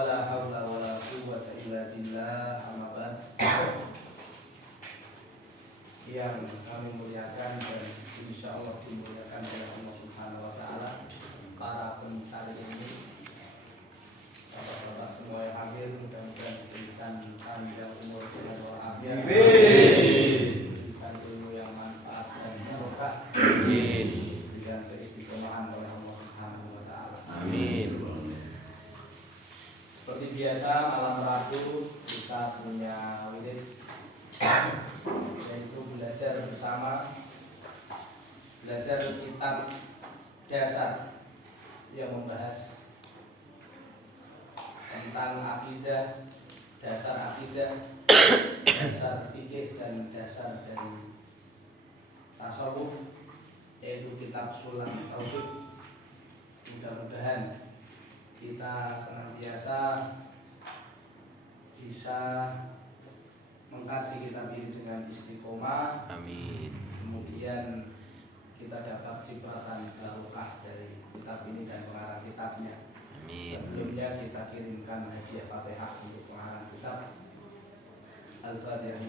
wala haula wala quwwata illa billah. Amma ba'd. Yang kami muliakan dan insyaallah dimuliakan oleh Allah Subhanahu wa taala, para pencari ini, bapak-bapak semua yang hadir, mudah-mudahan diberikan panjang umur dan walafiat. Diberikan ilmu yang manfaat dan barokah. Amin. Diberikan keistiqomahan oleh Allah Subhanahu wa taala. Amin. Seperti biasa malam Rabu kita punya wirid, yaitu belajar bersama, belajar kitab dasar yang membahas tentang akidah, dasar akidah, dasar fikih dan dasar dari tasawuf, yaitu kitab Sulam Taufik. Mudah-mudahan kita senantiasa bisa mengkaji kitab ini dengan istiqomah. Amin. Kemudian kita dapat cipratan barokah dari kitab ini dan pengarang kitabnya. Amin. Sebelumnya kita kirimkan hadiah Fatihah untuk pengarang kitab. Al-Fatihah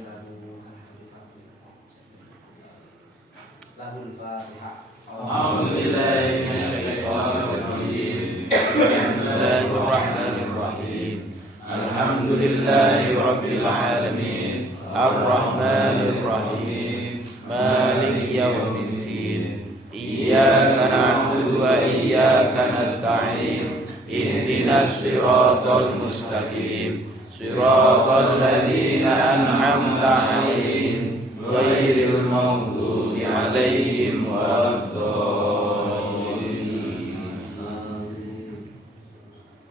lahul Fatihah. A'udzubillahi minasyaitonir rajim. Bismillahirrahmanirrahim. Alhamdulillahi rabbil alamin. Ar-Rahmanir Rahim. Maliki yaumiddin. Iyyaka na'budu wa iyyaka nasta'in. Ihdinas siratal mustaqim. Siratal ladzina an'amta 'alaihim ghairil maghdubi 'alaihim waladdallin.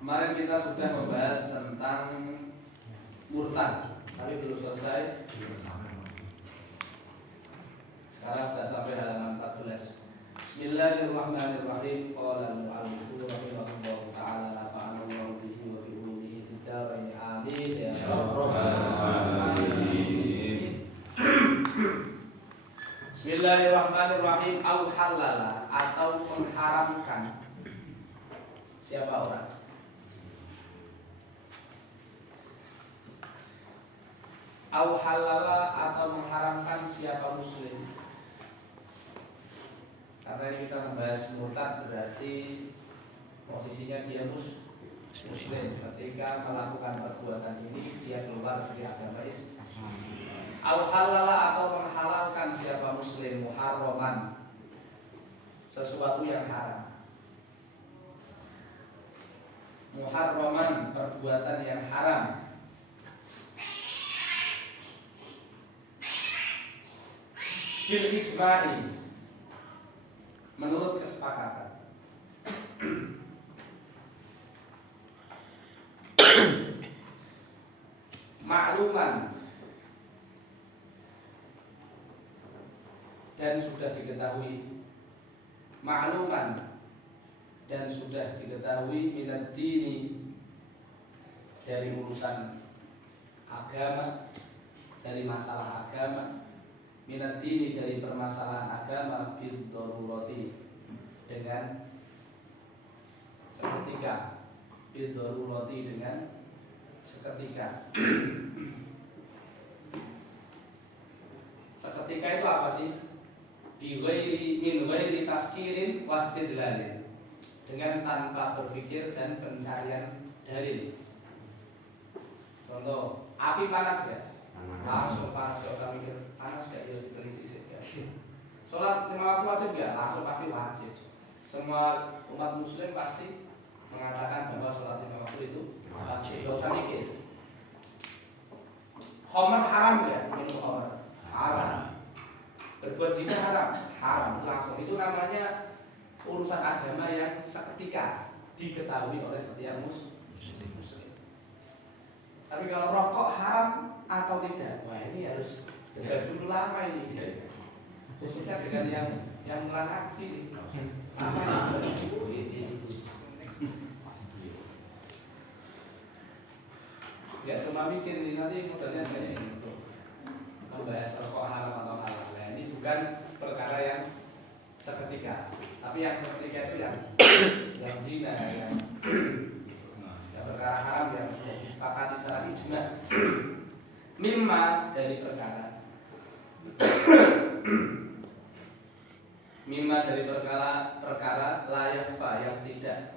Kemarin kita sudah membahas tentang murtad, tapi belum selesai. Sekarang sudah sampai halaman 14. Bismillahirrahmanirrahim. Qala al-mu'allif rahimahullahu ta'ala nafa'ana bihi wa bi ulumihi fid dharain. Amin ya rabbal alamin. Bismillahirrahmanirrahim. Al-halala atau mengharamkan. Siapa orang? Al-halala atau mengharamkan siapa muslim. Karena ini kita membahas murtad, berarti posisinya dia muslim. Ketika melakukan perbuatan ini dia keluar dari agama Islam. Al-halala atau menghalalkan siapa muslim, muharraman, sesuatu yang haram. Muharraman, perbuatan yang haram. Bil ijma'i, menurut kesepakatan. Makluman, dan sudah diketahui. Makluman, dan sudah diketahui. Minad dini, dari urusan agama, dari masalah agama. Minad dini, dari permasalahan agama. Bil darurati, dengan seketika. Bil darurati, dengan seketika. Seketika itu apa sih? Min ghairi tafkirin wastidlalin, dengan tanpa berpikir dan pencarian dalil. Contoh, api panas gak? Langsung panas, gak usah mikir panas gak, ya diteliti sih. Sholat 5 waktu wajib gak? Langsung pasti wajib. Semua umat muslim pasti mengatakan bahwa sholat 5 waktu itu wajib, gak usah mikir. Khamar haram gak? Minum khamar haram. Berbuat zina haram, haram langsung. Itu namanya urusan agama yang seketika diketahui oleh setiap muslim. Tapi kalau rokok haram atau tidak, wah ini harus debat dulu lama ini. Khususnya dengan yang transaksi. Lama ini. Ya semua mikir ini, nanti modalnya banyak ini untuk membahas rokok haram atau halal. Nah, ini bukan perkara yang seketika, tapi yang seketika itu yang zina, yang perkara haram ijma. Mimma dari perkara mimma dari perkara layak fa yang tidak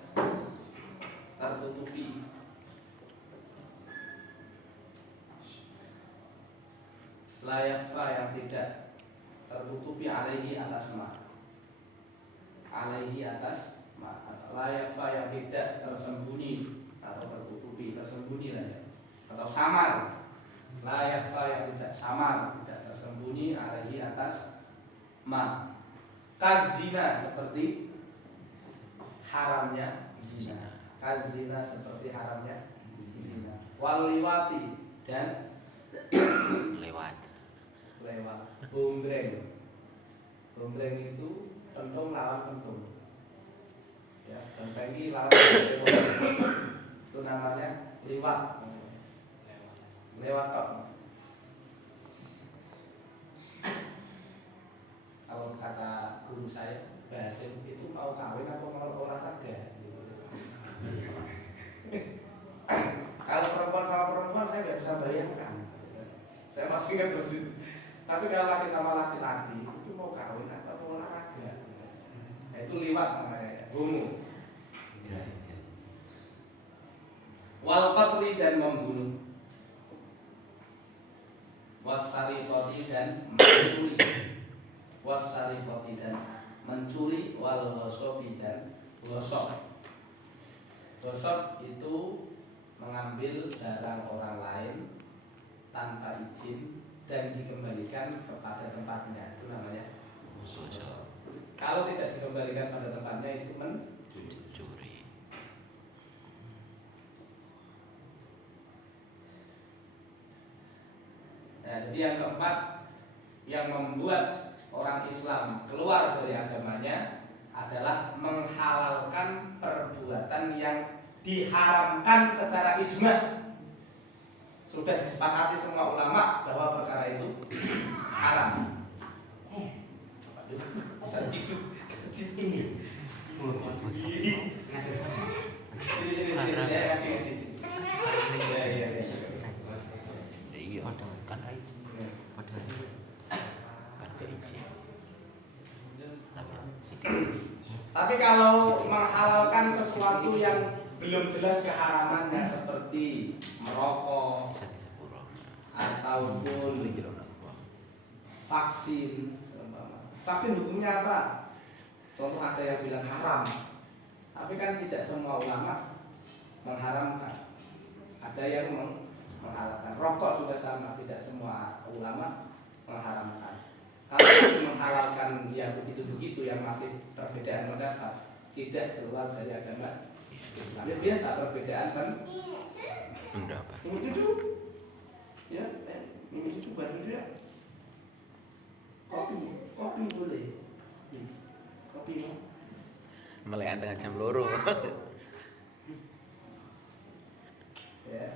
tertutupi, layak fa yang tidak tertutupi alaihi atas ma, alaihi atas ma, layak fa yang tidak tersembunyi atau tertutupi, tersembunyi lah ya, atau samar. Layak fa yang tidak samar, tidak tersembunyi alaihi atas ma. Kazina seperti haramnya zina. Kazina seperti haramnya zina. Waliwati dan lewat. Gombreng itu pentung lawan pentung. Ya, pentengi lawan pentung. Itu namanya liwat. Lewat kok. Kalau kata guru saya, Basim itu mau kawin atau mau olahraga? Kalau perempuan sama perempuan saya nggak bisa bayangkan. Saya masih ingat terus itu. Tapi kalau laki sama laki-laki itu mau kawin atau mau olahraga? Nah, itu liwat namanya, bunuh. Wal qatli dan membunuh. Wasariqati dan mencuri. Wasariqati dan mencuri. Wal ghasabi dan ghasab. Ghasab itu mengambil barang orang lain tanpa izin dan dikembalikan kepada tempatnya, itu namanya ghasab. Kalau tidak dikembalikan pada tempatnya itu mencuri. Nah, jadi yang keempat yang membuat orang Islam keluar dari agamanya adalah menghalalkan perbuatan yang diharamkan secara ijma. Sudah disepakati semua ulama bahwa perkara itu haram. Terciduk ini. Tapi kalau menghalalkan sesuatu yang belum jelas keharamannya seperti merokok ataupun vaksin, vaksin hukumnya apa? Contoh ada yang bilang haram, tapi kan tidak semua ulama mengharamkan. Ada yang menghalalkan. Rokok juga sama, tidak semua ulama mengharamkan. Kalau menghalalkan yang begitu-begitu yang masih perbedaan pendapat, tidak keluar dari agama Islam. Ya, biasa perbedaan kan? Ini cucu, ya, ini cucu buat cucu ya. Kopi boleh. Kopi mau? Melekan tengah jam loro. Ya.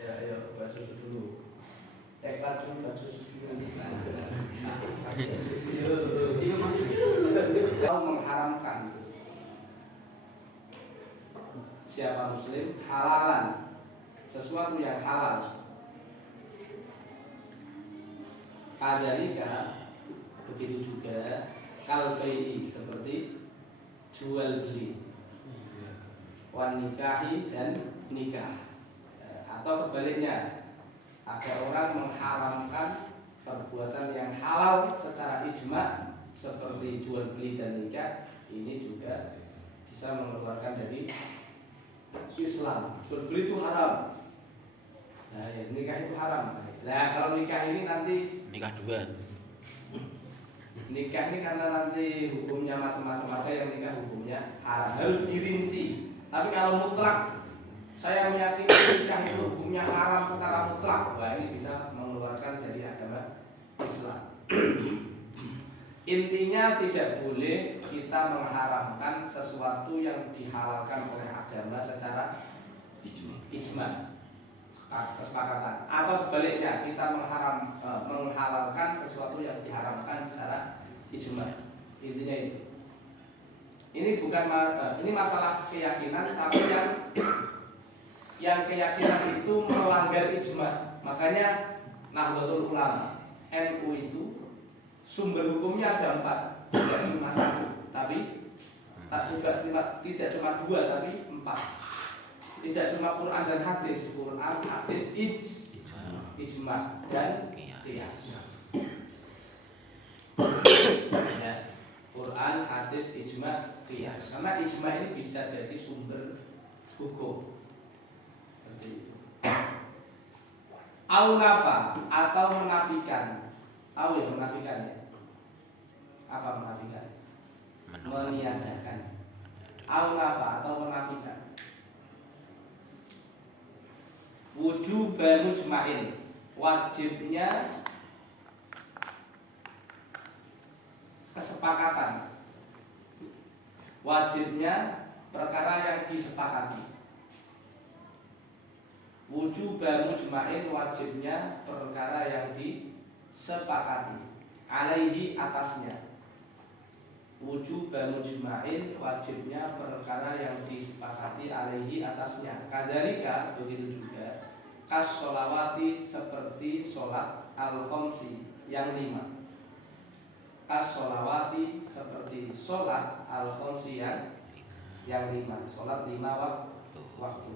Ya, ayo buat susu dulu. Buat susu dulu. Mau mengharamkan siapa muslim halalan sesuatu yang halal. Kadalika begitu juga kalbai seperti jual beli, wan nikahi dan nikah, atau sebaliknya ada orang mengharamkan perbuatan yang halal secara ijma seperti jual beli dan nikah. Ini juga bisa mengeluarkan dari Islam. Jual beli itu haram. Nah, ya, nikah itu haram. Nah, kalau nikah ini nanti Nikah dua. nikah ini karena nanti hukumnya macam-macam, ada yang nikah hukumnya haram, harus dirinci. Tapi kalau mutlak, saya meyakini nikah itu hukumnya haram secara mutlak, wah ini bisa mengeluarkan dari agama Islam. Intinya tidak boleh kita mengharamkan sesuatu yang dihalalkan oleh agama secara ijma, kesepakatan, atau sebaliknya kita menghalalkan sesuatu yang diharamkan secara ijma. Intinya itu. Ini bukan ini masalah keyakinan, tapi yang keyakinan itu melanggar ijma. Makanya Nahdlatul Ulama NU itu sumber hukumnya ada 4, tidak cuma 1, tapi tidak cuma 2, tapi 4. Tidak cuma Quran dan hadis, Quran, hadis, ijma dan qiyas. Ya, Quran, hadis, ijma, qiyas. Karena ijma ini bisa jadi sumber hukum. Seperti itu. Au nafa atau menafikan. Au ya menafikan ya. Apa menafikan? Meniadakan. Au nafa atau menafikan. Wujub mujma'in, wajibnya kesepakatan, wajibnya perkara yang disepakati. Wujub mujma'in, wajibnya perkara yang disepakati. Alaihi, atasnya. Wujub mujma'in, wajibnya perkara yang disepakati. Alaihi, atasnya. Kadzalika, begitu juga kas-sholawati, seperti sholat al-khamsi yang 5. Kas-sholawati, seperti sholat al-khamsi yang 5. Sholat 5 waktu.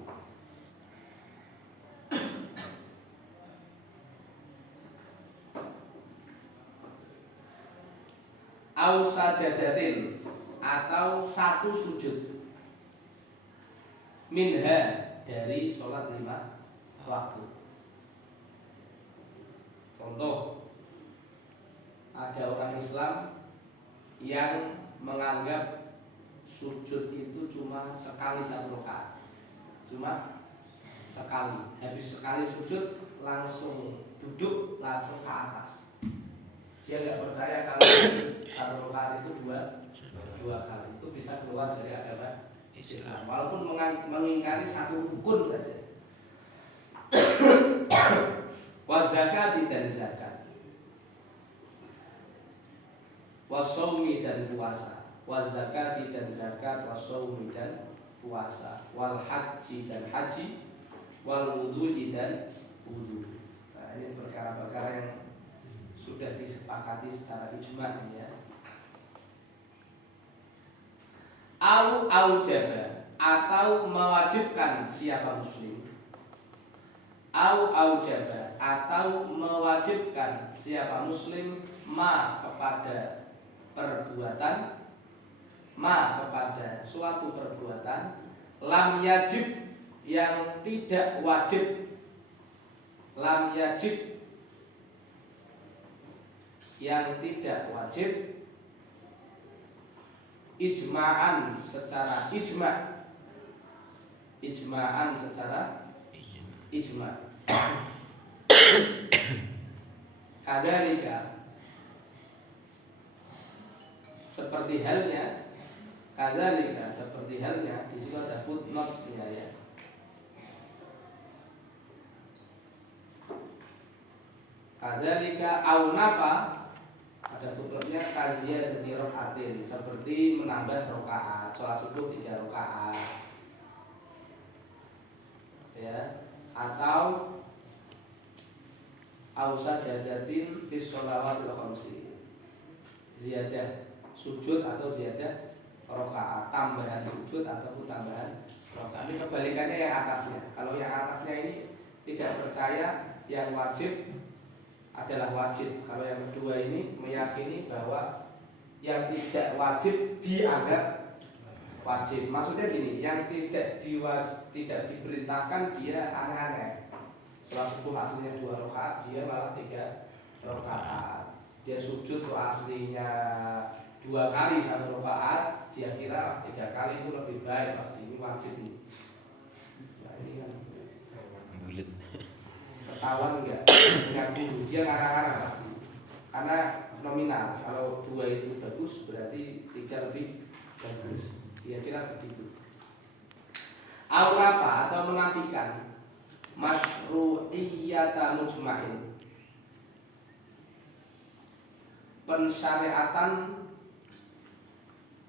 Au sajadatin, atau 1 sujud. Minha, dari sholat 5 waktu. Contoh, ada orang Islam yang menganggap sujud itu cuma sekali 1 rakaat, cuma sekali. Habis sekali sujud langsung duduk, langsung ke atas. Dia nggak percaya kalau 1 rakaat itu dua kali. Itu bisa keluar dari agama Islam, walaupun mengingkari 1 rukun saja. Wazakati, dan zakat. Wasaumi, dan puasa. Wazakati, dan zakat. Wasaumi, dan puasa. Wal haji, dan haji. Wal wudu'i, dan wudu. Nah, ini perkara-perkara yang sudah disepakati secara ijma ya. Au aujaba, atau mewajibkan siapa muslim. Au aujaba, atau mewajibkan siapa muslim ma, kepada perbuatan, ma, kepada suatu perbuatan, lam yajib, yang tidak wajib. Lam yajib, yang tidak wajib. Ijma'an, secara ijma'. Ijma'an, secara ijma'. Kadzalika, seperti halnya. Kadzalika, seperti halnya. Di situ ada footnote-nya ya. Kadzalika au nafa, ada footnote-nya, kaziyadati rakaatin, seperti menambah rakaat. Sholat subuh 3 rakaat. Ya, atau ausa jadatin fi sholawatil khamsi, ziyadah sujud atau ziyadah rakaat, tambahan sujud atau tambahan rakaat. Ini kebalikannya yang atasnya. Kalau yang atasnya ini tidak percaya yang wajib adalah wajib. Kalau yang kedua ini meyakini bahwa yang tidak wajib dianggap wajib. Maksudnya gini, yang tidak diperintahkan dia aneh-aneh. Sholat subuh aslinya 2 rakaat, dia malah 3 rakaat. Dia sujud tuh aslinya 2 kali 1 rakaat, dia kira 3 kali itu lebih baik, pasti ini wajib nih. Nah ini kan bulit. Ketahuan enggak? Mengaku dia ngarang-ngarang pasti. Karena nominal, kalau 2 itu bagus berarti 3 lebih bagus. Dia kira begitu. Al-rafa, atau menafikan masyru'iyyata mujma'in, pensyariatan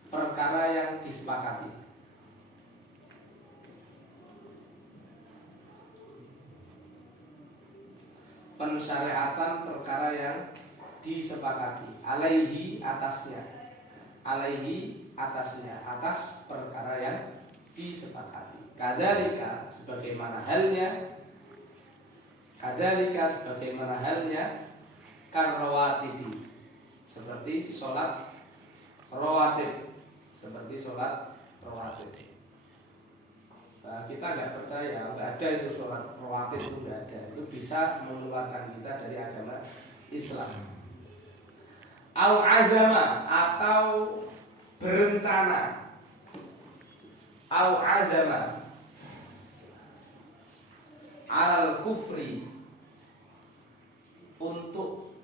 perkara yang disepakati. Pensyariatan perkara yang disepakati. Alaihi atasnya. Alaihi atasnya. Atas perkara yang disepakati. Kadzalika sebagaimana halnya. Kadzalika sebagaimana halnya karrawatibi. Seperti sholat rawatib. Seperti sholat rawatib. Nah, kita nggak percaya, nggak ada itu sholat rawatib, itu nggak ada. Itu bisa mengeluarkan kita dari agama Islam. Au azama, atau berencana. Au azama alal kufri, untuk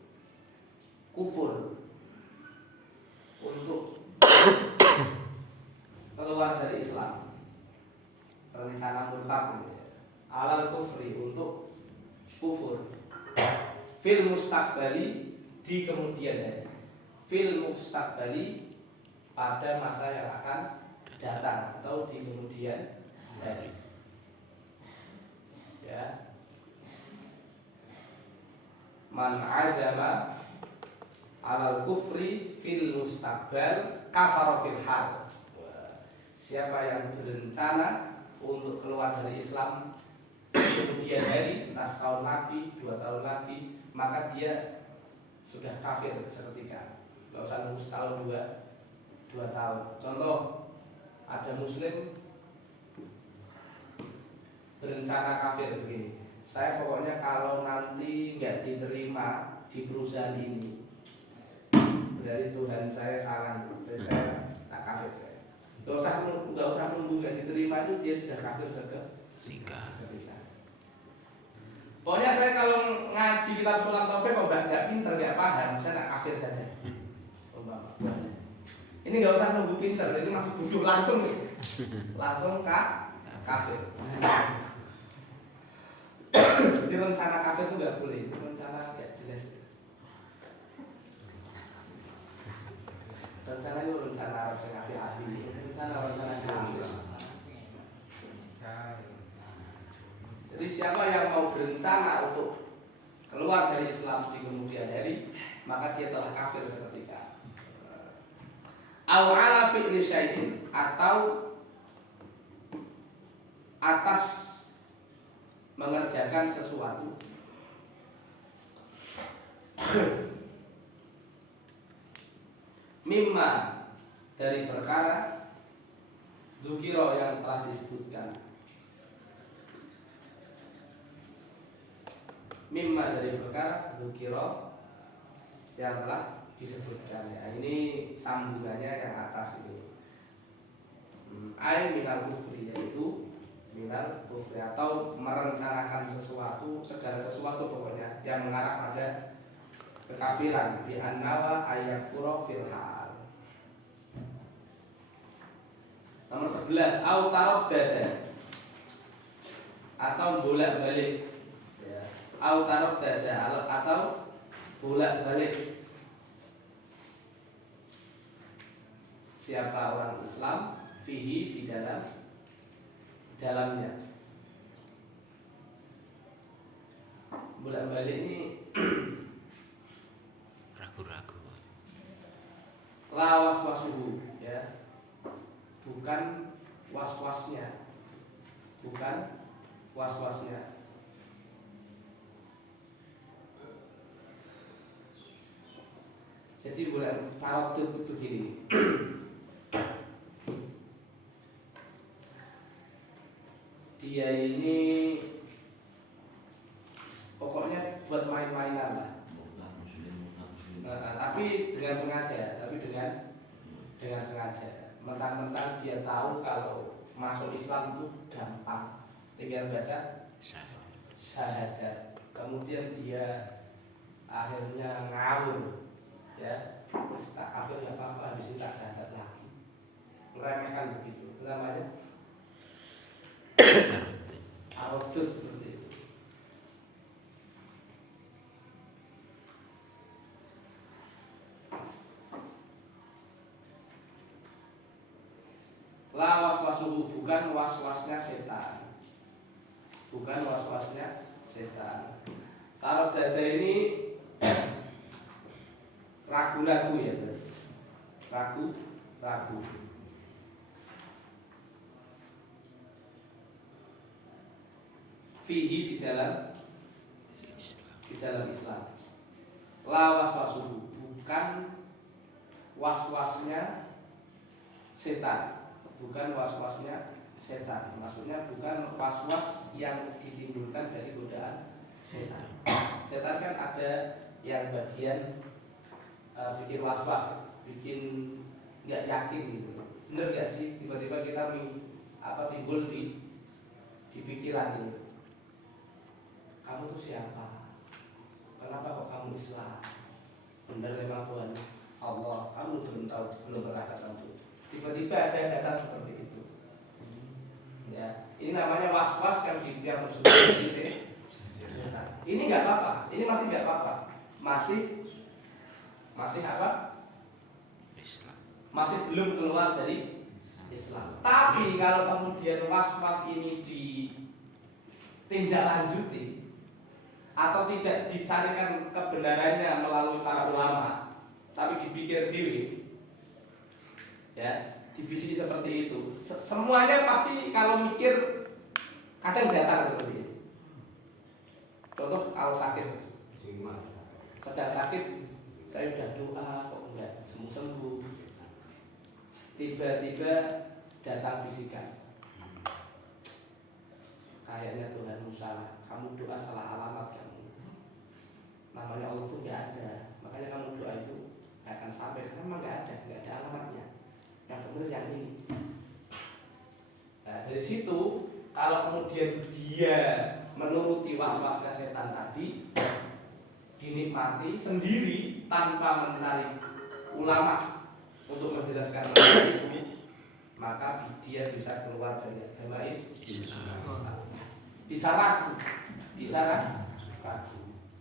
kufur, untuk keluar dari Islam. Rencana murtad, alal kufri, untuk kufur. Fil mustaqbali, di kemudian hari. Fil mustaqbali, pada masa yang akan datang atau di kemudian hari. Ya. Man azama alal kufri fil mustaqbal kafara fil hal. Siapa yang berencana untuk keluar dari Islam kemudian hari, entah setahun lagi, 2 tahun lagi, maka dia sudah kafir seketika. Gak usah nunggu setahun, 2 tahun. Contoh, ada muslim berencana kafir begini. Saya pokoknya kalau nanti nggak diterima di perusahaan ini, dari Tuhan saya salah, dari saya tak kafir saya. Gak usah nunggu nggak diterima, itu dia sudah kafir seketika. Pokoknya saya kalau ngaji kitab Sulam Taufik kok nggak pinter, nggak paham, saya tak kafir saja. Ini nggak usah nunggu pinter, ini masih bodoh, langsung kafir. Jadi rencana kafir itu nggak boleh, itu rencana nggak jelas. Rencana itu rencana api-api, rencana kafir. Jadi siapa yang mau berencana untuk keluar dari Islam di kemudian hari, maka dia telah kafir seketika. Aw ala fi'li syai'in, atau atas mengerjakan sesuatu. Mimma, dari perkara dzukira yang telah disebutkan. Mimma, dari perkara dzukira yang telah disebutkan. Ya, ini sambungannya yang atas itu. Ai minal kufri, yaitu minal kufri, atau merencanakan sesuatu, segala sesuatu pokoknya yang mengarah pada kekafiran. Bi annawa ayakfura fil hal. Nomor 11, au taraddada, atau bolak-balik. Ya. Au taraddada, atau bolak-balik. Siapa orang Islam fihi, di dalamnya. Bolak-balik ini ragu-ragu. La waswasuhu, ya. Bukan was-wasnya. Bukan was-wasnya. Jadi boleh tawaddud begini. Dia ini pokoknya buat main-mainan lah. Tapi dengan sengaja, dengan sengaja. Mentang-mentang dia tahu kalau masuk Islam itu gampang, tinggal baca syahadat. Kemudian dia akhirnya ngawur, ya, tak kafir nggak apa-apa, habis itu tak syahadat lagi. Meremehkan begitu, itu namanya tawaddud, seperti itu. La waswasuhu, bukan waswasnya setan. Bukan waswasnya setan. Kalau dada ini ragu-ragu ya, ragu. Fihi di dalam Islam. La waswasuhu, bukan waswasnya setan. Bukan waswasnya setan. Maksudnya bukan waswas yang ditimbulkan dari godaan setan. Setan kan ada yang bagian bikin waswas, bikin nggak yakin gitu. Bener nggak sih? Tiba-tiba kita timbul di pikiran ini. Kamu tuh siapa? Kenapa kok kamu Islam? Bener memang Tuhan Allah. Kamu belum pernah ketemu. Tiba-tiba ada yang datang seperti itu. Ya, ini namanya was-was yang bersumber di sini. Ini nggak apa-apa. Ini masih nggak apa-apa. Masih apa? Masih belum keluar dari Islam. Tapi kalau kemudian was-was ini ditindaklanjuti atau tidak dicarikan kebenarannya melalui para ulama, tapi dipikir dewi, ya, dibisiki seperti itu. Semuanya pasti kalau mikir kadang datang seperti itu. Contoh kalau sakit, sedang sakit, saya sudah doa kok enggak sembuh-sembuh. Tiba-tiba datang bisikan. Kayaknya Tuhanmu salah, kamu doa salah alamat kamu. Namanya Allah pun nggak ada, makanya kamu doa itu nggak akan sampai karena memang nggak ada alamatnya. Yang benar yang ini. Nah dari situ kalau kemudian dia menuruti was-wasnya setan tadi, dinikmati sendiri tanpa mencari ulama untuk menjelaskan itu, maka dia bisa keluar dari agama Islam. Bisa ragu.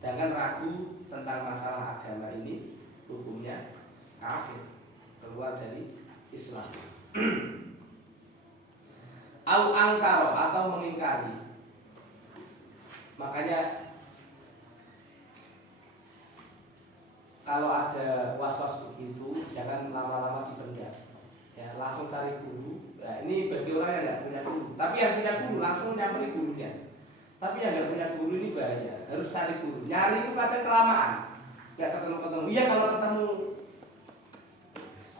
Sedangkan ragu tentang masalah agama ini hukumnya kafir, keluar dari Islam. Au angkaro atau mengingkari. Makanya kalau ada was-was begitu jangan lama-lama dipendam. Ya, langsung cari guru. Nah, ini bagi orang yang nggak punya guru. Tapi yang punya guru langsung nyamperin gurunya. Tapi yang nggak punya guru ini bahaya. Harus cari guru. Nyari itu kadang kelamaan. Nggak ketemu. Iya kalau ketemu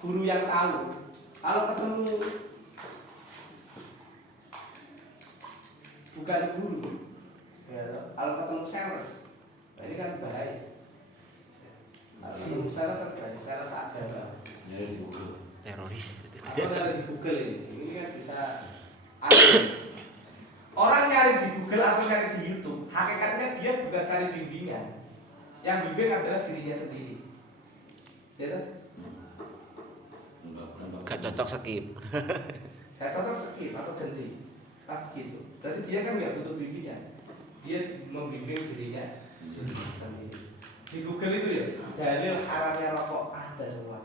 guru yang tahu. Kalau ketemu bukan guru, ya, kalau ketemu sales, nah ini kan bahaya. Kalau ketemu sales agama. Nyari di Google. Teroris. Apa nyari di Google ini kan bisa ada. Orang nyari di Google atau nyari di YouTube, hakikatnya dia bukan cari bimbingan. Yang bimbing adalah dirinya sendiri. Ya kan? Gak cocok skip. Gak cocok skip atau ganti. Pas gitu. Jadi dia kan nggak butuh bimbingan. Dia membimbing dirinya sendiri. Di Google itu ya, dalil haramnya rokok ada semua.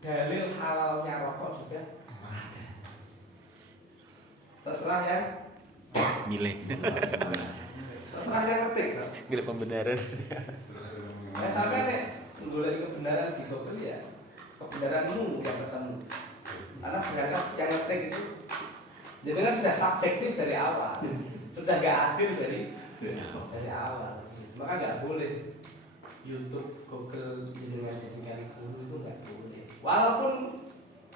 Dalil halalnya rokok juga ada. Terserah yang Milih. terserah yang ngetik. Milih pembenaran. Sampai nih golek kebenaran di Google ya, kebenaranmu yang ketemu. Karena benar yang ngetik itu jadi kan sudah subjektif dari awal, sudah nggak adil dari awal. Maka nggak boleh YouTube, Google dengan jadikan guru itu nggak boleh. Walaupun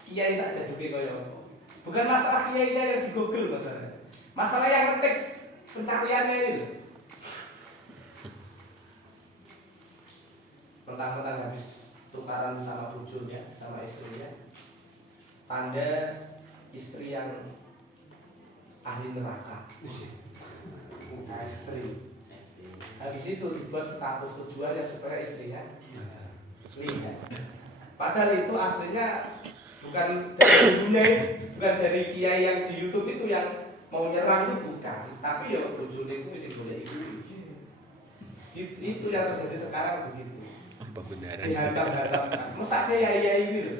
kiai saja juga koyo. Bukan masalah kiainya yang di Google masalah yang ngetik pencariannya itu. Mentang-mentang habis tukaran sama bujurnya, sama istrinya, tanda istri yang ahli neraka, ekstrim. Habis itu dibuat status tujuannya supaya istrinya lihat. Padahal itu aslinya bukan dari Brunei, bukan dari kiai yang di YouTube itu yang mau nyerang itu bukan. Tapi ya bojone itu mesti boleh itu yang terjadi sekarang begitu. Apa benaran? Dihantam-hantamkan. Mesaknya ya ini loh.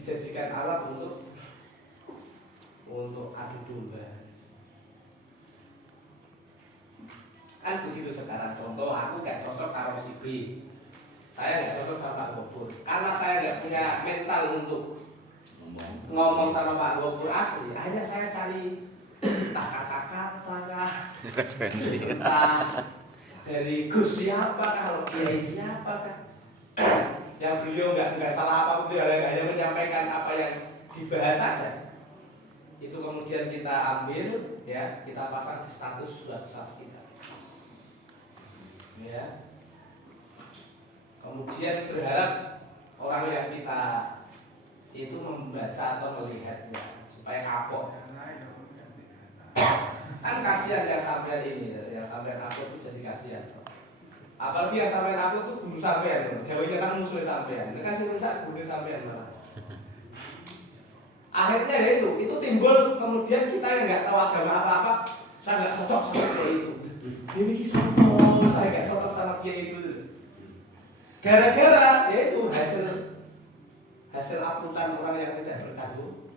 dijadikan alat untuk adu domba. Kan begitu sekarang. Contoh, aku gak cocok kalau si B, saya gak cocok sama Pak Gopur. Karena saya gak punya mental untuk ngomong sama Pak Gopur asli, hanya saya cari entah kakak-kakak, entah dari Gus siapa, kalau Kiai siapa kan, yang beliau nggak salah apa, beliau hanya menyampaikan apa yang dibahas saja. Itu kemudian kita ambil, ya, kita pasang di status WhatsApp kita, ya. Kemudian berharap orang yang kita itu membaca atau melihatnya supaya kapok. Kan kasihan yang sampean ini, yang sampean aku itu jadi kasihan. Apalagi yang sampean aku itu guru sampean, gawe kan musuh sampean. Ini kan saya guru sampean malah. Akhirnya ya itu timbul kemudian kita yang nggak tahu agama apa-apa, saya nggak cocok sama kiai itu. Ini kisah saya nggak cocok sama kiai itu. Gara-gara ya itu hasil uploadan orang yang tidak bertanggung.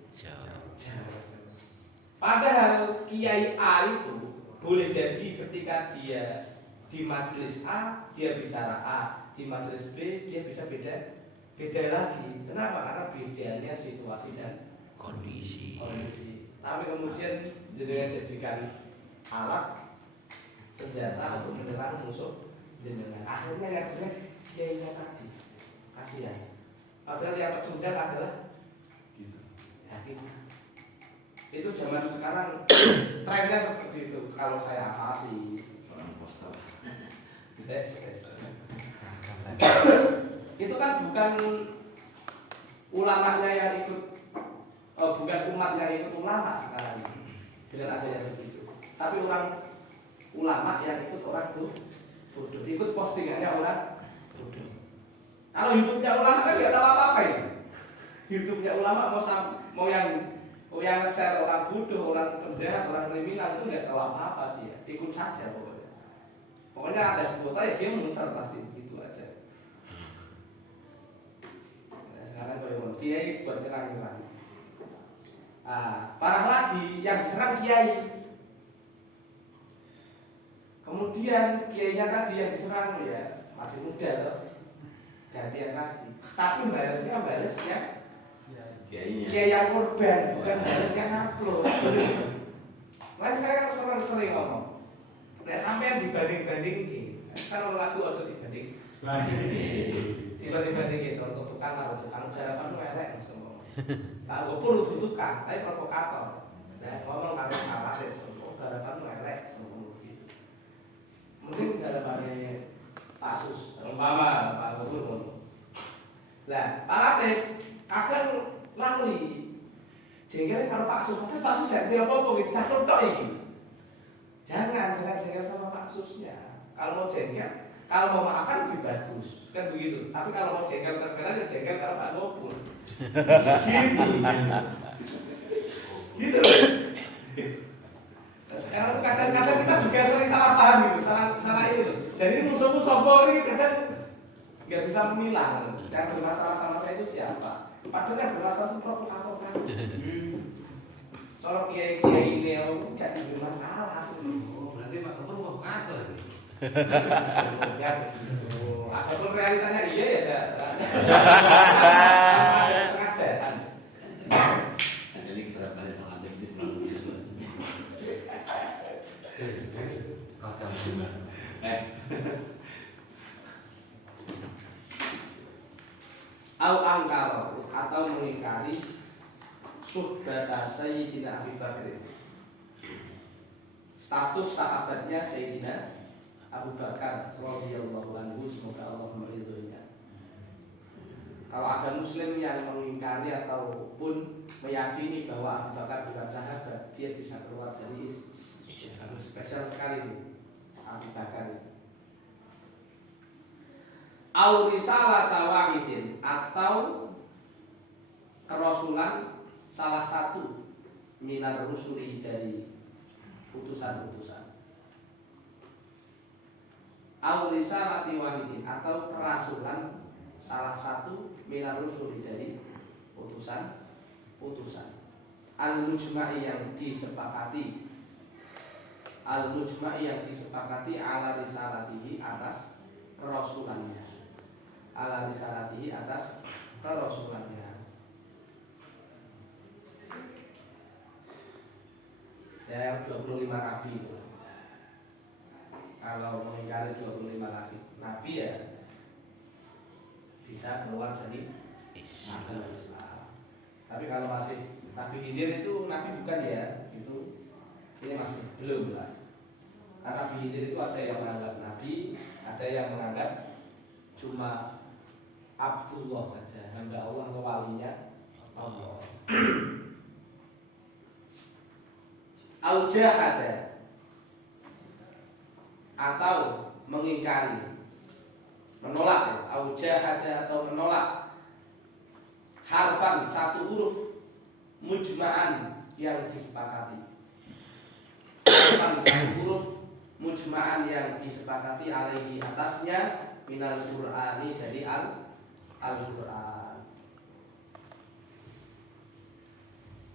Padahal Kiai A itu boleh jadi ketika dia di majelis A dia bicara A, di majelis B dia bisa beda lagi. Kenapa? Karena bedanya situasi dan kondisi. Tapi kemudian jadikan alat senjata untuk menyerang musuh jenengan. Akhirnya yang jelek kiainya tadi, kasihan. Padahal yang pecundang adalah kita. Itu zaman sekarang trennya seperti itu. Kalau saya amati orang impostor. Itu kan bukan ulamanya yang ikut, bukan umat yang ikut ulama sekarang dengan ada yang begitu. Tapi ulama yang ikut orang bodoh, ikut postingannya orang bodoh. Kalau YouTube-nya ulama kan nggak tahu apa-apa ya. YouTube-nya ulama mau yang share orang bodoh, orang penjahat, orang kriminal itu nggak tahu apa-apa dia, ikut saja pokoknya. Pokoknya ada kuota ya dia muter pasti, itu aja. Nah, sekarang kalau kiai buat nyerang-nyerang. Parah lagi yang diserang kiai. Kemudian kiainya tadi yang diserang ya masih muda loh, gantian lagi. Tapi balasnya kiai yang korban, bukan balas yang upload. Makanya saya kan sering ngomong, nek sampean dibanding-banding, kalau lagu harus dibanding. Dibanding contoh tukang garapan itu elek semua. Pak Gopur itu tukang, tapi provokator. Nah ngomong karo salah sih, garapan itu elek semua gitu. Mungkin garapannya Pak Sus, umpama Pak Gopur ngomong. Lah, Pak Latif kadang lali jengkel kalau Pak Sus, padahal Pak Sus gak ngerti apa-apa gitu, satu tok ini. Jangan jengkel sama Pak Susnya. Kalau mau jengkel, kalau mau maafkan lebih bagus, kan begitu. Tapi kalau mau jengkel terkenal ya jengkel kalau Pak Gopur. Gitu. Nah, sekarang kadang-kadang kita juga sering salah paham gitu, salah ini loh. Jadi musuh-musuh ini kadang nggak bisa memilah. Yang bermasalah sama saya itu siapa? Padahal yang bermasalah itu provokator kan. Kalau kiai-kiai ini nggak bermasalah sih. Berarti Pak Gopur provokator. Ya begitu. Apapun realitanya iya ya saya. Ada sengajaan. Jadi berapa kali mengambil di bulan khusus. Kakak gimana? Au angkar atau mengingkari suhbata Sayyidina Abi Bakr, status sahabatnya Sayyidina Abu Bakar radhiyallahu anhu, semoga Allah meridhoinya. Kalau ada muslim yang mengingkari ataupun meyakini bahwa Abu Bakar bukan sahabat, dia bisa keluar dari Islam. Spesial sekali itu Abu Bakar. Au risalata wahidin, atau kerasulan salah satu minar rusuli dari utusan-utusan. Au risalati wahidin, atau kerasulan salah satu minar rusuli dari putusan. Al-mujma'i yang disepakati, al-mujma'i yang disepakati ala risalatihi atas kerasulannya, ala risalatihi atas kerasulannya. Ya 25 nabi itu. Kalau mengingkari 25 nabi ya bisa keluar dari agama Islam. Tapi kalau masih Nabi Khidir itu nabi bukan ya, itu ini masih belum lah. Karena Nabi Khidir itu ada yang menganggap nabi, ada yang menganggap cuma Abdullah saja, hamba Allah atau walinya Allah. Al-jahada atau mengingkari, menolak, al-jahada atau menolak harfan satu huruf mujma'an yang disepakati, harfan satu huruf mujma'an yang disepakati alaihi atasnya minal Qur'ani dari Al-Qur'an.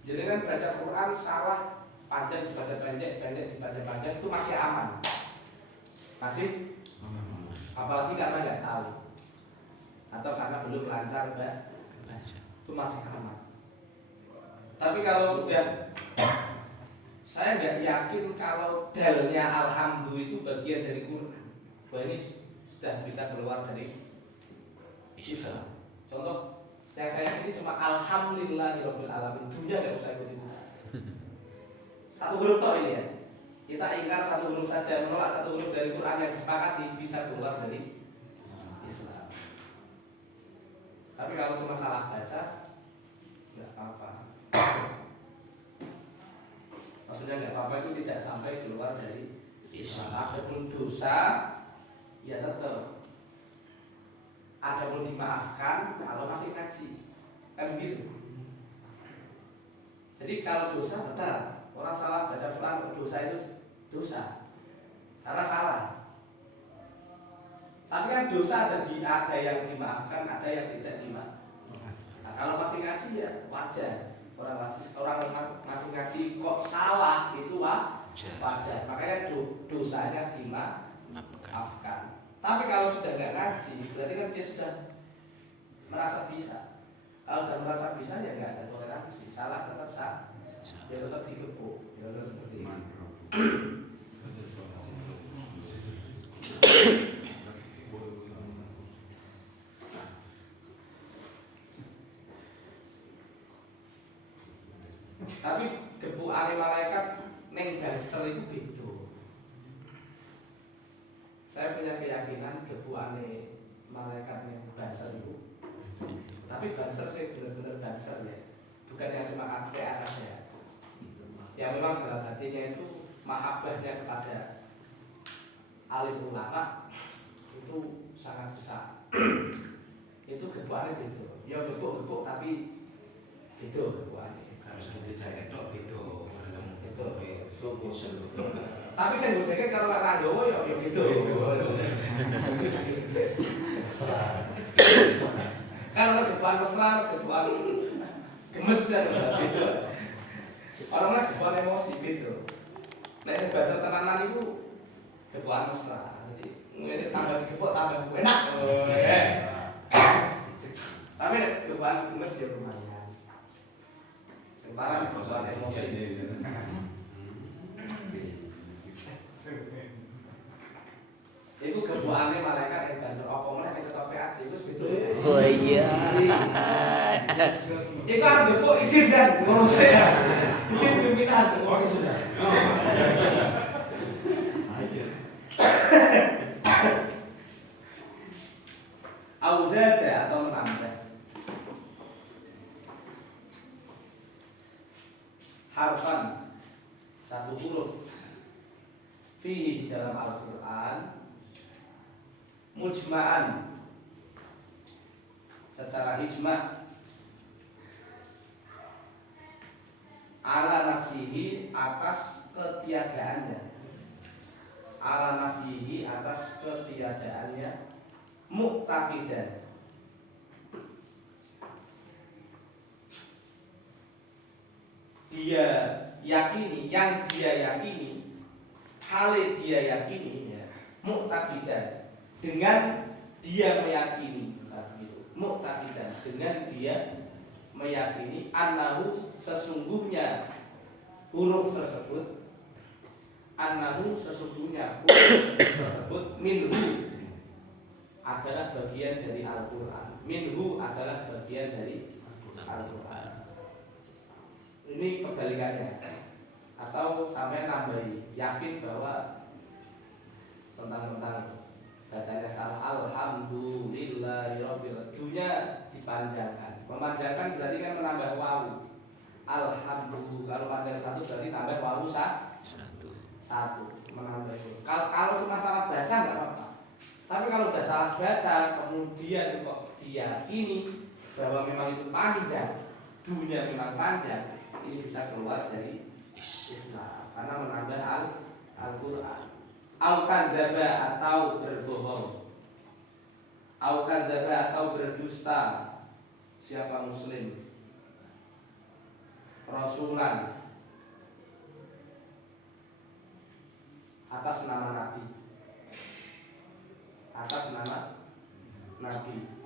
Jadi kan baca Quran salah, panjang dibaca pendek, pendek dibaca panjang itu masih aman, masih, apalagi karena nggak tahu atau karena belum lancar baca, itu masih aman. Tapi kalau sudah, saya nggak yakin kalau dalnya alhamdulillah itu bagian dari Quran, wah ini sudah bisa keluar dari Islam. Contoh yang saya yakin ini cuma alhamdulillahirabbil alamin, dunia nggak usah ikut itu. Satu huruf tok ini ya. Kita ingkar satu huruf saja, menolak satu huruf dari Quran yang disepakati bisa keluar dari Islam. Tapi kalau cuma salah baca, nggak apa-apa. Maksudnya nggak apa-apa itu tidak sampai keluar dari Islam. Adapun dosa, ya tetap. Adapun dimaafkan kalau masih ngaji, kan begitu. Jadi kalau dosa tetap, orang salah baca Quran, dosa itu dosa karena salah. Tapi kan dosa ada yang dimaafkan, ada yang tidak dimaafkan. Nah, kalau masih ngaji ya wajar. Orang masih ngaji kok salah itu wajar. Makanya dosanya dimaafkan. Tapi kalau sudah nggak ngaji, berarti kan dia sudah merasa bisa. Kalau sudah merasa bisa ya nggak ada toleransi. Salah tetap salah. Dia tetap dikepuk. Ya seperti itu. Tapi gebukane malaikat neng dasar itu beda. Saya punya keyakinan gebukane malaikat neng dasar itu. Tapi dasar saya benar-benar dasar ya, bukan yang cuma ATA saja. Ya memang dalam hatinya itu mahabbahnya kepada alim ulama itu sangat besar. Itu gebukannya beda. Ya gebuk tapi itu gebukannya. Harus kita jaket dok itu. Tapi saya nggak jaket kalau nggak nganggo ya gitu. Kalau gebukan mesra, gebukan gemes ya beda. Orang gebukan emosi beda. Nek sing bahasa tenanan itu gebukan mesra. Jadi ngene tambah digebuk tambah enak. Tapi nek gebukan gemes ya lumayan. Sementara gebukan emosi itu gebukannya malaikat yang dancer apa mana yang tetap PAC itu sebetulnya. Oh iya. Itu harus gebuk izin dan ngurusnya, izin pimpinan. Oh sudah. Auzada atau menambah harfan satu huruf fihi di dalam Al-Quran mujma'an secara ijma' ala nafihi atas ketiadaannya, ala nafihi atas ketiadaannya muqtaqidan dia yakini, yang dia yakini, hal dia yakini ya, mu'taqidan dengan dia meyakini, mu'taqidan dengan dia meyakini annahu sesungguhnya huruf tersebut, annahu sesungguhnya huruf tersebut minhu adalah bagian dari Al-Quran, minhu adalah bagian dari Al-Quran. Ini kebalikannya. Atau sampai nambahi yakin bahwa tentang bacanya salah alhamdulillahirabbil dunya dipanjangkan. Memanjangkan berarti kan menambah wawu. Alhamdulillah kalau panjang satu berarti tambah wawu satu menambah itu. Kalau cuma salah baca nggak apa-apa. Tapi kalau udah salah baca kemudian kok diyakini bahwa memang itu panjang, dunia memang panjang, ini bisa keluar dari Islam karena menambah Al-Quran. Al-Kadzaba atau berbohong, Al-Kadzaba atau berdusta siapa muslim Rasulan atas nama Nabi, atas nama Nabi.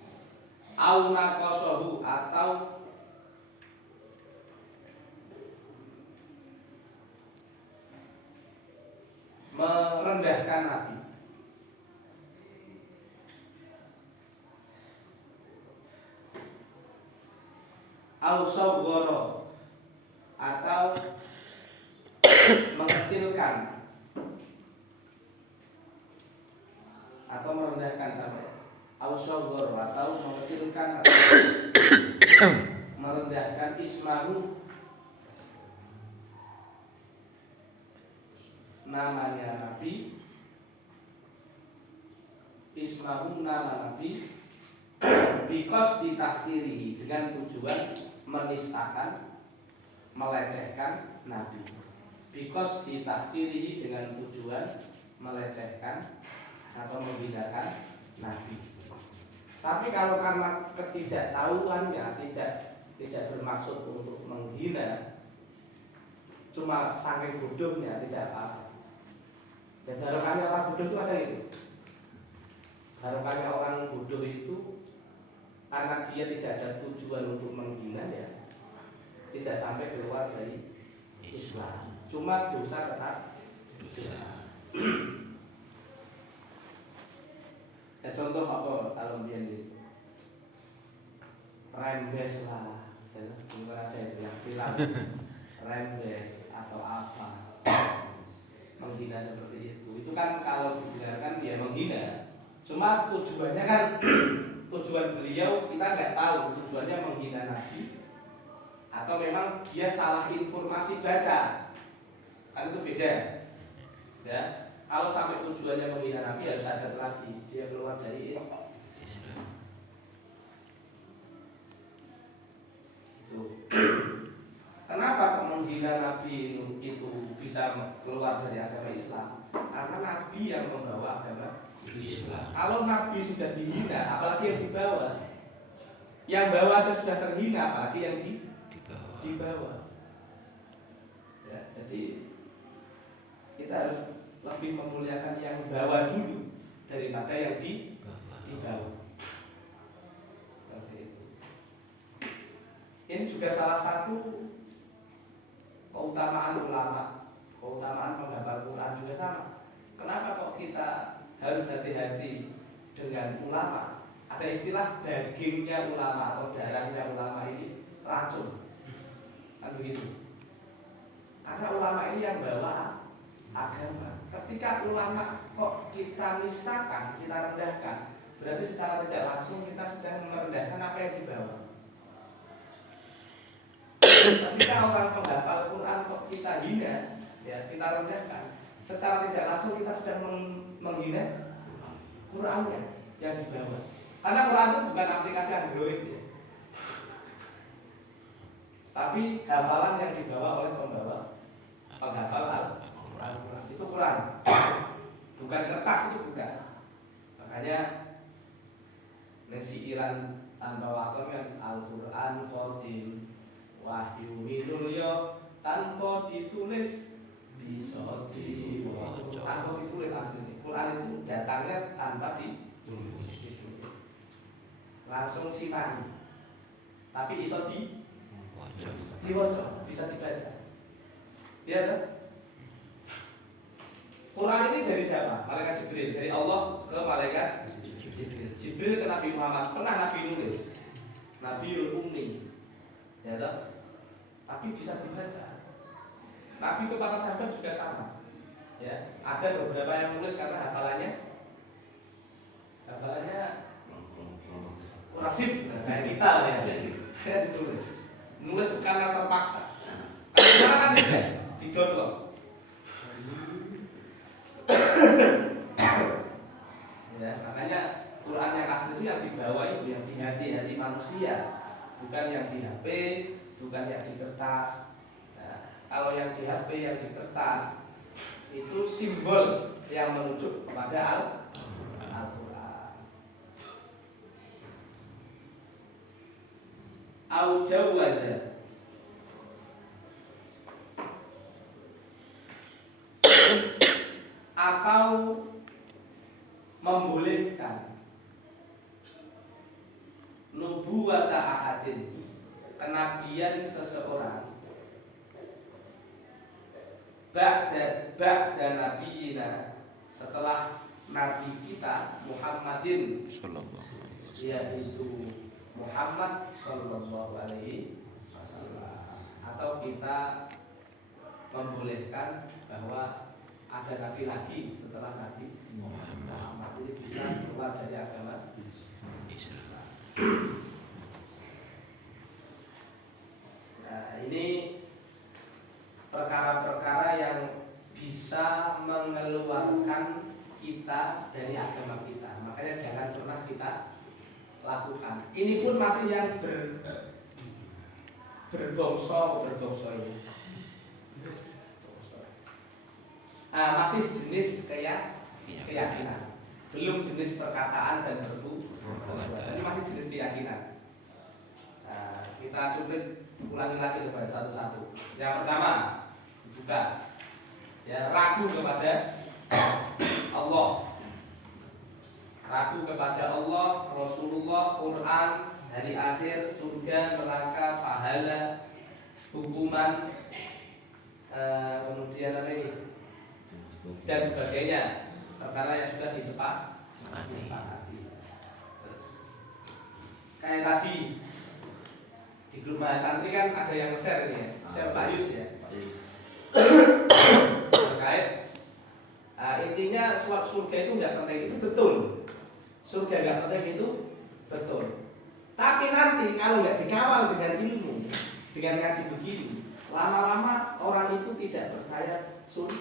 Au naqasahu atau merendahkan Nabi. Au sawwara atau mengecilkan atau merendahkan sampai au sawwara atau mengecilkan atau merendahkan ismahu namanya Nabi, ismahu nama Nabi bikos ditahkiri dengan tujuan menistakan, melecehkan Nabi. Bikos ditahkiri dengan tujuan melecehkan atau menghinakan Nabi. Tapi kalau karena ketidaktahuannya tidak bermaksud untuk menghina, cuma saking bodohnya tidak apa-apa. Dan barangkali orang bodoh itu ada itu. Barangkali orang bodoh itu karena dia tidak ada tujuan untuk menghina ya, tidak sampai keluar dari Islam. Cuma dosa tetap dosa. Ya, contoh apa kalau dia ini rembes lah, bukan ada yang bilang rembes atau apa, menghina seperti itu kan kalau dibiarkan dia menghina. Cuma tujuannya kan tujuan beliau kita nggak tahu tujuannya menghina Nabi atau memang dia salah informasi baca, kan itu beda ya. Kalau sampai tujuannya menghina Nabi harus ada lagi dia keluar dari Islam. Kenapa menghina Nabi itu bisa keluar dari agama Islam? Karena Nabi yang membawa agama Islam. Kalau Nabi sudah dihina, apalagi yang dibawa. Yang bawa saja sudah terhina, apalagi yang dibawa. Ya, jadi kita harus lebih memuliakan yang bawa dulu daripada yang dibawa. Seperti itu. Ini juga salah satu keutamaan ulama, keutamaan penghafal Quran juga sama. Kenapa kok kita harus hati-hati dengan ulama? Ada istilah dagingnya ulama atau darahnya ulama ini racun, kan begitu? Karena ulama ini yang bawa agama. Ketika ulama kok kita nistakan, kita rendahkan, berarti secara tidak langsung kita sedang merendahkan apa yang dibawa. Ketika orang penghafal Quran kok kita hina, ya kita rendahkan, secara tidak langsung kita sedang menghina Qurannya yang dibawa. Karena Quran itu bukan aplikasi Android ya, tapi hafalan yang dibawa oleh penghafal Al-Quran. Itu Quran, bukan kertas, itu bukan. Makanya nasi Iran tanpa wakil kan Al-Quran Qadim Wahyu minul ya tanpa ditulis bisa diwaca. Tanpa ditulis aslinya. Quran itu datangnya tanpa ditulis. Langsung simani. Tapi iso diwaca, bisa dibaca. Iya kan? Quran ini dari siapa? Malaikat Jibril. Dari Allah ke malaikat Jibril. Jibril ke Nabi Muhammad. Pernah Nabi nulis. Nabiul Ummi. Ya kan? Tapi bisa dibaca. Nabi kepada sahabat juga sama. Ya, ada beberapa yang nulis karena hafalannya kurang sip, kayak kita ya. Saya ditulis. Nulis karena terpaksa. Karena kan tidak di-download. Ya, makanya Quran yang asli itu yang dibawa itu yang di hati manusia, bukan yang di HP, bukan yang di kertas. Kalau yang di HP, yang di kertas itu simbol yang menuju kepada Al-Quran. Au jawaza atau membolehkan nubuwata ahadin, kenabian seseorang ba'da nabiyina, setelah nabi kita Muhammadin, yaitu Muhammad sallallahu alaihi wasallam. Atau kita membolehkan bahwa ada nabi lagi setelah nabi Muhammad. Ini bisa keluar dari agama Islam. Nah, ini perkara-perkara yang bisa mengeluarkan kita dari agama kita. Makanya jangan pernah kita lakukan. Ini pun masih yang berbongso ini. Nah, masih jenis keyakinan. Belum jenis perkataan dan perbuatan. Ini masih jenis keyakinan. Nah, kita coba ulangi lagi kepada satu-satu. Yang pertama, bukan ya, ragu kepada Allah, ragu kepada Allah, Rasulullah, Quran, hari akhir, surga, neraka, pahala, hukuman, kemudian apa ini dan sebagainya, perkara yang sudah disepakati. Kayak tadi di grup santri kan ada yang share ini ya, share Pak Yus ya. Terkait intinya suap surga itu nggak penting, itu betul. Surga nggak penting itu betul. Tapi nanti kalau nggak dikawal dengan ilmu, dengan ngaji begini, lama-lama orang itu tidak percaya surga.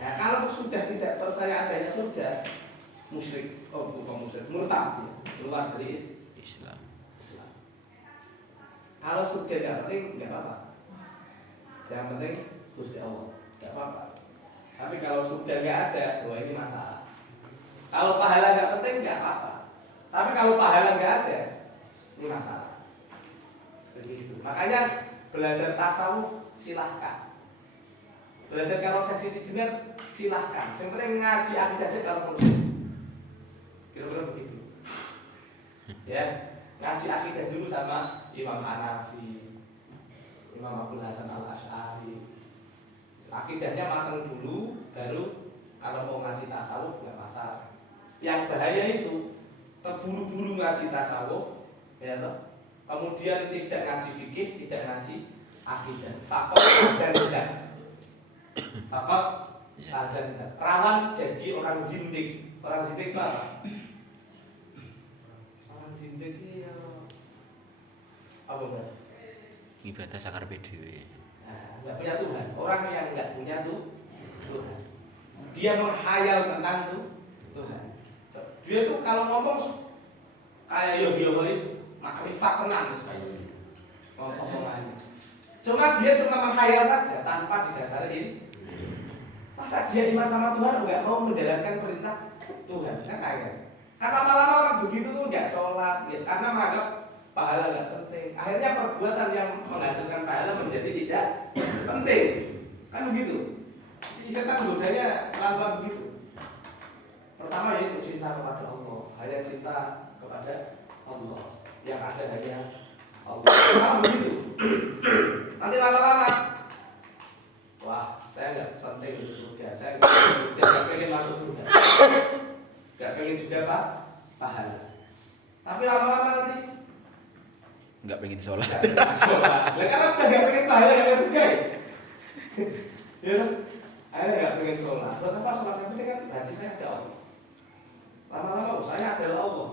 Nah, kalau sudah tidak percaya adanya surga, musyrik, bukan musyrik, murtad, keluar dari Islam. Kalau surga nggak penting, nggak apa-apa. Yang penting Gusti Allah, nggak apa-apa. Tapi kalau surga nggak ada, wah ini masalah. Kalau pahala nggak penting, nggak apa-apa. Tapi kalau pahala nggak ada, ini masalah. Begitu. Makanya belajar tasawuf silahkan. Belajar kalau seksi dijengar silahkan. Sebenarnya ngaji akidah sih kalau perlu. Kira-kira begitu. Ya, ngaji akidah dulu sama Imam Hanafi, Imam Abdul Hasan Al-Asy'ari. Akidahnya matang dulu, baru kalau mau ngaji tasawuf nggak masalah. Yang bahaya itu terburu-buru ngaji tasawuf, ya toh. Kemudian tidak ngaji fikih, tidak ngaji akidah. Fakot azandah. Fakot azandah. Rawan jadi orang zindik. Orang zindik apa? Orang zindik ini apa Bang? Ibadah sakar PDW. Nggak punya Tuhan. Orang yang nggak punya Tuhan, dia menghayal tentang Tuhan. Dia tuh kalau ngomong kayak yo itu makrifat tenang omongannya. Cuma dia cuma menghayal saja tanpa didasari. Masa dia iman sama Tuhan nggak mau menjalankan perintah Tuhan, kan kayak. Karena lama-lama orang begitu tuh nggak sholat, ya, karena menganggap pahala nggak penting. Akhirnya perbuatan yang menghasilkan pahala menjadi tidak penting. Kan begitu. Jadi setan godanya pelan-pelan begitu. Pertama yaitu cinta kepada Allah, hanya cinta kepada Allah, yang ada hanya Allah. Pertama begitu. Nanti lama-lama, wah saya nggak penting untuk surga, saya nggak pengen masuk surga, nggak pengen juga Pak pahala. Tapi lama-lama nanti nggak pengen sholat. Sholat. Lah karena sudah nggak pengen pahala nggak surga ya. Ya, akhirnya nggak pengen sholat. Lalu apa sholat yang penting kan berarti saya ada Allah. Lama-lama saya adalah Allah.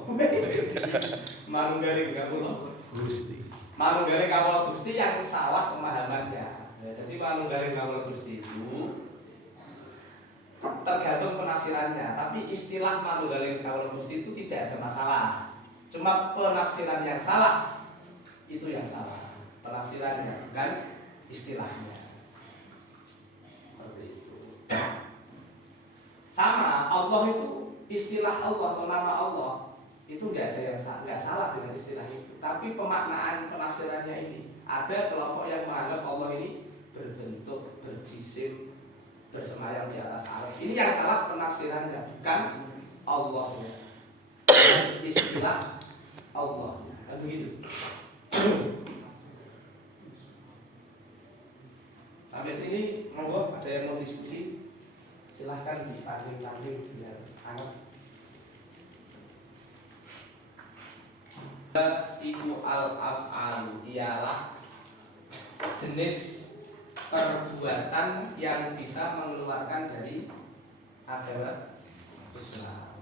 Manunggaling kawula Gusti. Manunggaling kawula Gusti yang salah pemahamannya. Ya, jadi manunggaling kawula Gusti itu tergantung penafsirannya. Tapi istilah manunggaling kawula Gusti itu tidak ada masalah. Cuma penafsiran yang salah itu yang salah. Penafsirannya bukan istilahnya. Seperti itu. Sama Allah itu istilah Allah atau nama Allah itu nggak ada yang nggak salah dengan istilah itu, tapi pemaknaan penafsirannya ini ada kelompok yang menganggap Allah ini berbentuk berjisim bersemayam di atas arsy. Ini yang salah penafsirannya, bukan Allahnya, istilah Allah kan begitu. Sampai sini monggo ada yang mau diskusi silahkan dipancing-pancing biar hangat. Iku al-af'al ialah jenis perbuatan yang bisa mengeluarkan dari agama Islam.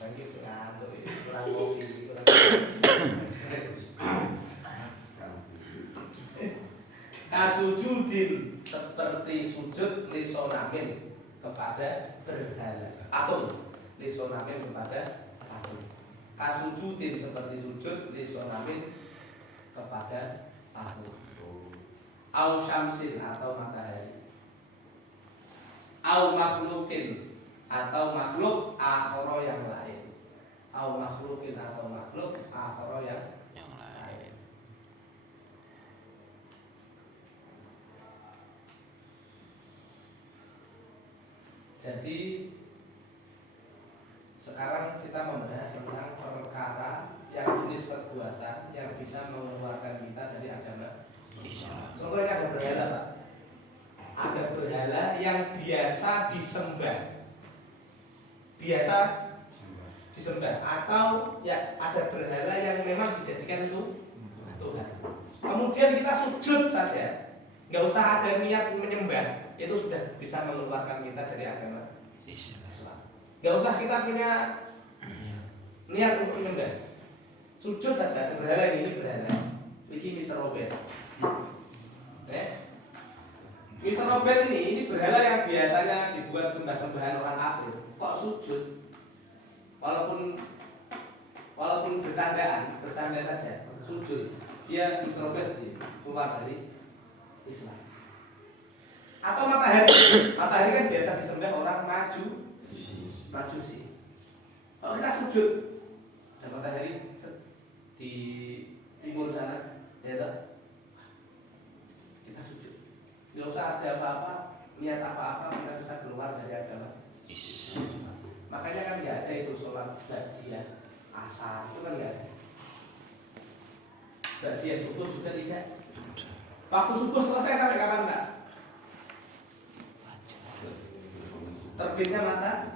Bagi ngantuk kurang kopi kurang. Kasujudin seperti sujud lisonamin kepada berhala atau lisonamin kepada patung. Kasujudin seperti sujud lisonamin kepada patung. Au syamsin atau matahari. Au makhlukin atau makhluk akhara yang lain. Au makhlukin atau makhluk akhara yang lain. Jadi sekarang kita membahas tentang perkara yang jenis perbuatan yang bisa mengeluarkan kita dari agama Islam. Contohnya ada berhala, Pak. Ada berhala yang biasa disembah. Biasa disembah atau ya ada berhala yang memang dijadikan Tuhan. Kemudian kita sujud saja, nggak usah ada niat menyembah, itu sudah bisa mengeluarkan kita dari agama Islam. Nggak usah kita punya niat untuk menyembah, sujud saja. Ada berhala ini berhala, ini Mr. Robert. Mr. Robert ini berhala yang biasanya dibuat sembah-sembahan orang kafir. Kok sujud? Walaupun bercanda saja, sujud. Dia Mr. Robert keluar dari Islam. Atau matahari kan biasa disembah orang Majusi. Kalau kita sujud, ada matahari di timur sana, ya toh? Kita sujud. Tidak usah ada apa-apa, niat apa-apa, kita bisa keluar dari agama Islam. Makanya kan nggak ada itu sholat ba'diyah asar, itu kan nggak ada. Ba'diyah subuh juga tidak. Waktu subuh selesai sampai kapan enggak? Terbitnya matahari.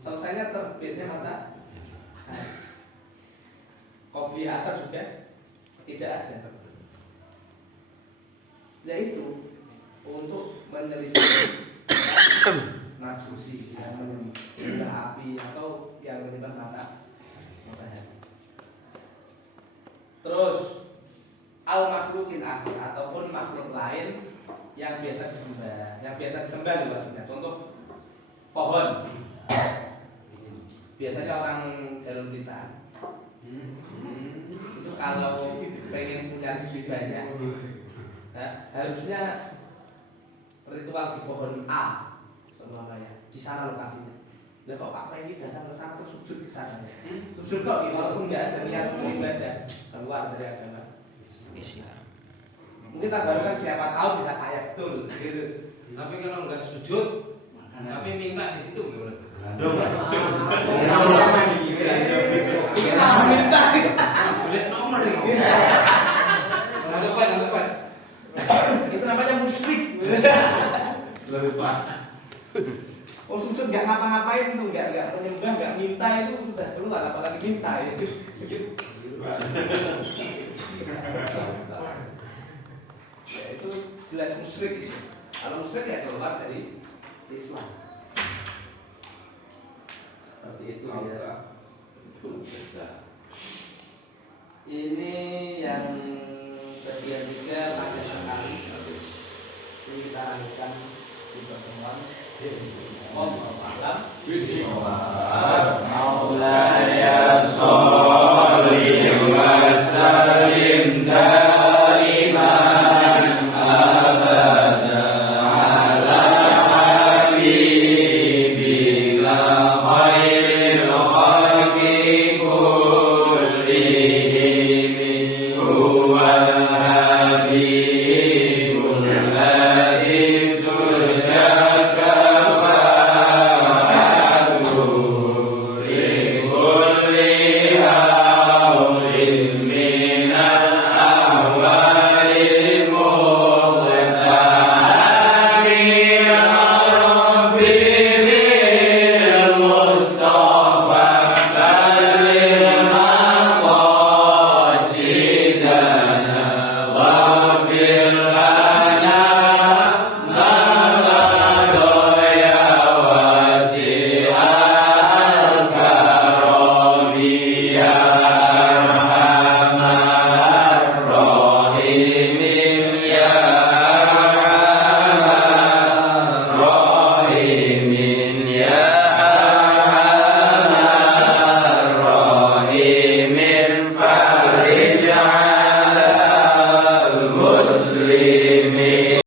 Selesainya terbitnya matahari. Qobliyah asar juga tidak ada. Yaitu untuk menyelisih Majusi yang menyembah api atau yang menyembah matahari. Terus al makhlukin akhir ataupun makhluk lain yang biasa disembah. Yang biasa disembah itu maksudnya. Contoh pohon. Biasanya orang jalur kita itu kalau pengen punya rezeki banyak, harusnya ritual di pohon A semuanya di sana lokasinya. Nah kok Pak Pengki datang ke sana terus sujud di sana? Sujud kok walaupun nggak ada niat beribadah, keluar dari agama Islam. Ini tabarkan siapa tahu bisa kaya betul gitu. Tapi kalau nggak sujud, tapi minta di situ gimana? Ini nama minta. Boleh nomor nih. Depan. Itu namanya musyrik. Lebih pak. Oh sujud nggak ngapa-ngapain tuh, nggak menyembah, nggak minta itu sudah keluar, apalagi minta itu. Ya, itu jelas musyrik. Kalau musyrik ya keluar dari Islam. Seperti itu ya. Ini yang bagian 3 panjang sekali. Ini kita lanjutkan di pertemuan. Maulaya sholli